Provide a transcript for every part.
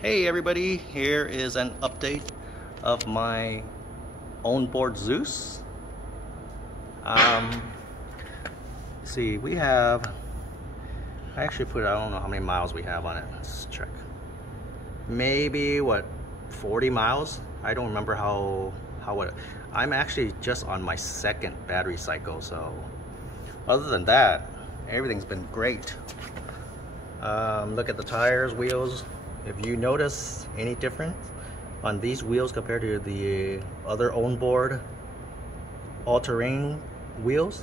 Hey everybody, here is an update of my Ownboard ZEUS. See, we have, I actually put, I don't know how many miles we have on it. Let's check. Maybe, what, 40 miles? I don't remember I'm actually just on my second battery cycle, so other than that, everything's been great. Look at the tires, wheels. If you notice any difference on these wheels compared to the other Ownboard all-terrain wheels,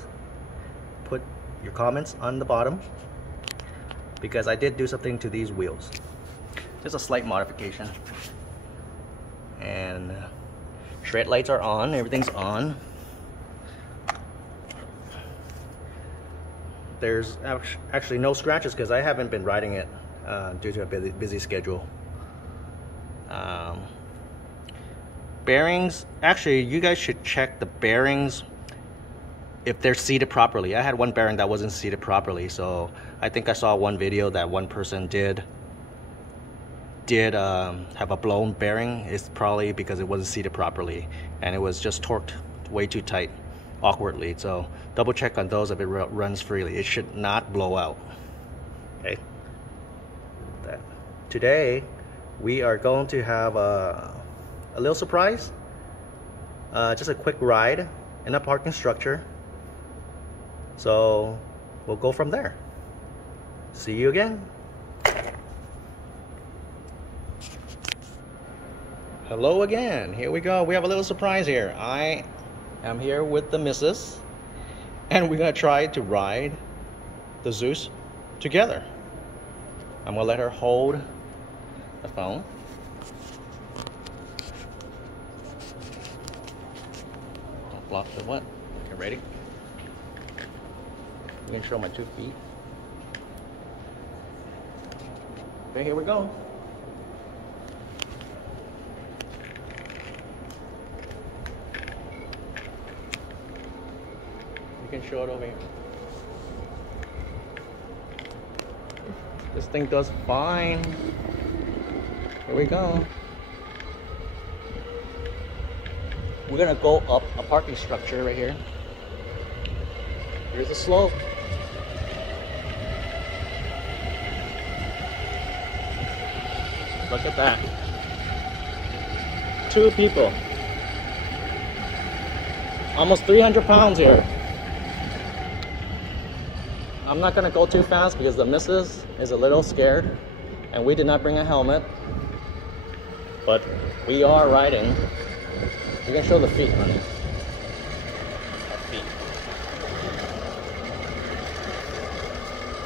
put your comments on the bottom, because I did do something to these wheels. Just a slight modification. And tread lights are on, everything's on. There's actually no scratches because I haven't been riding it due to a busy schedule. Bearings, actually you guys should check the bearings if they're seated properly. I had one bearing that wasn't seated properly, so I think I saw one video that one person did have a blown bearing. It's probably because it wasn't seated properly and it was just torqued way too tight, awkwardly. So double check on those if it runs freely. It should not blow out. Okay. Today we are going to have a little surprise. Just a quick ride in a parking structure. So we'll go from there. See you again. Hello again. Here we go. We have a little surprise here. I am here with the missus, and we're gonna try to ride the ZEUS together. I'm gonna let her hold the phone. Don't block the what? Okay, ready? You can show my 2 feet. Okay, here we go. You can show it over here. This thing does fine. Here we go. We're gonna go up a parking structure right here. Here's the slope. Look at that. 2 people. Almost 300 pounds here. I'm not gonna go too fast because the missus is a little scared and we did not bring a helmet, but we are riding. You can show the feet, honey. Our feet.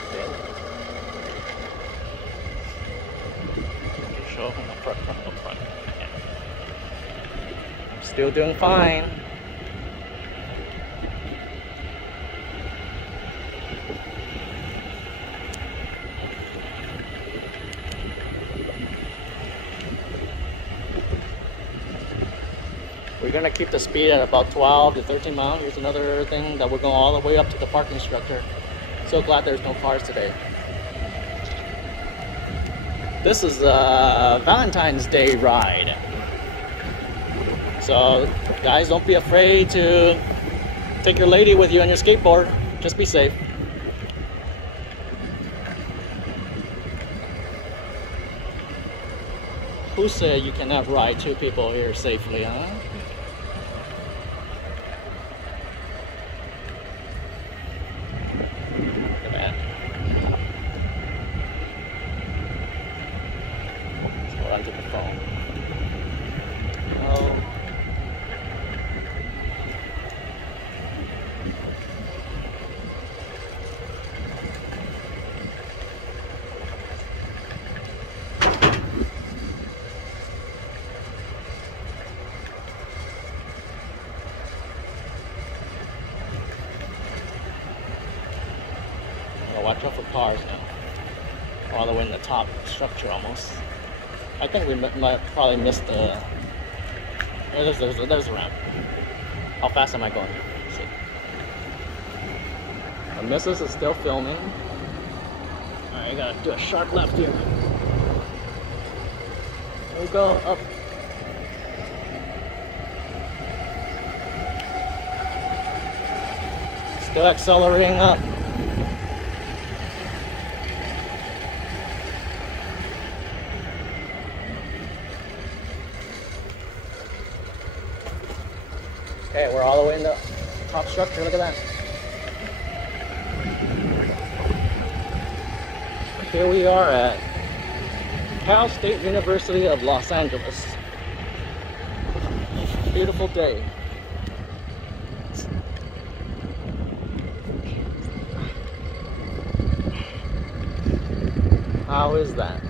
Okay. You can show from the front. Yeah. I'm still doing fine. We're gonna keep the speed at about 12 to 13 miles. Here's another thing that we're going all the way up to the parking structure. So glad there's no cars today. This is a Valentine's Day ride. So guys, don't be afraid to take your lady with you on your skateboard. Just be safe. Who said you cannot ride 2 people here safely, huh? Onto the phone. Oh. Watch out for cars now. All the way in the top structure almost. I think we might probably missed the... There's a ramp. How fast am I going? Let's see. The missus is still filming. Alright, I gotta do a sharp left here. We go up. Still accelerating up. Okay, we're all the way in the top structure. Look at that. Here we are at Cal State University of Los Angeles. Beautiful day. How is that?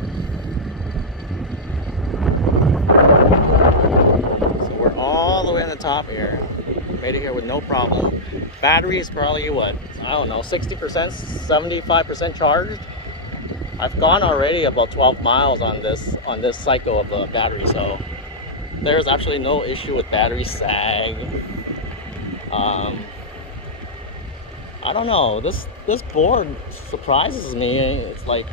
So we're all the way on the top here. Made it here with no problem. Battery is probably what? I don't know, 60%, 75% charged. I've gone already about 12 miles on this cycle of the battery, so there's actually no issue with battery sag. I don't know, this board surprises me. It's like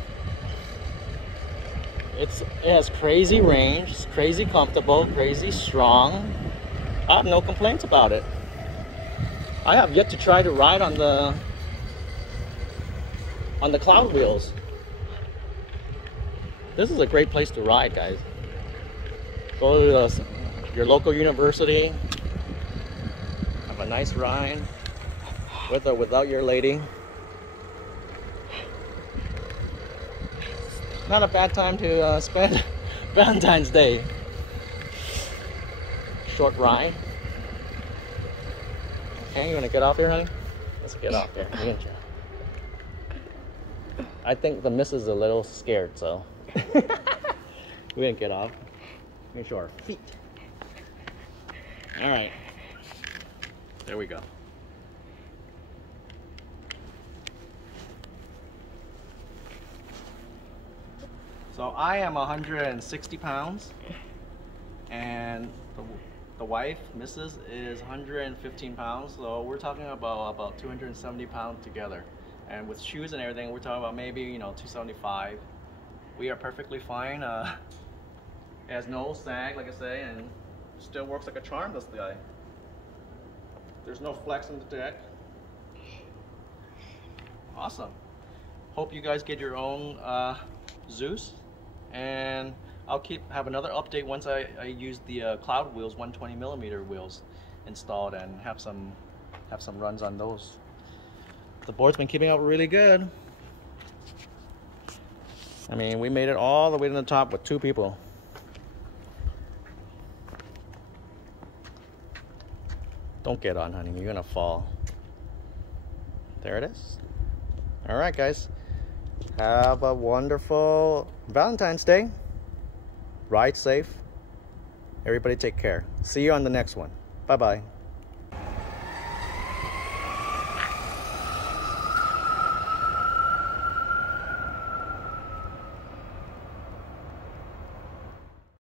it has crazy range, it's crazy comfortable, crazy strong. I have no complaints about it. I have yet to try to ride on the cloud wheels. This is a great place to ride, guys. Go to your local university, have a nice ride, with or without your lady. Not a bad time to spend Valentine's Day. Short ride. Okay, you wanna get off here, honey? Let's get off there. I think the missus is a little scared, so we didn't get off. Make sure our feet. All right, there we go. So I am 160 pounds, and the wife, Mrs., is 115 pounds. So we're talking about 270 pounds together. And with shoes and everything, we're talking about maybe, 275. We are perfectly fine. It has no sag, like I say, and still works like a charm, this guy. There's no flex on the deck. Awesome. Hope you guys get your own ZEUS, and I'll have another update once I use the cloud wheels, 120mm wheels installed, and have some runs on those. The board's been keeping up really good. I mean, we made it all the way to the top with 2 people. Don't get on, honey, you're gonna fall. There it is. All right, guys. Have a wonderful Valentine's Day. Ride safe. Everybody take care. See you on the next one. Bye-bye.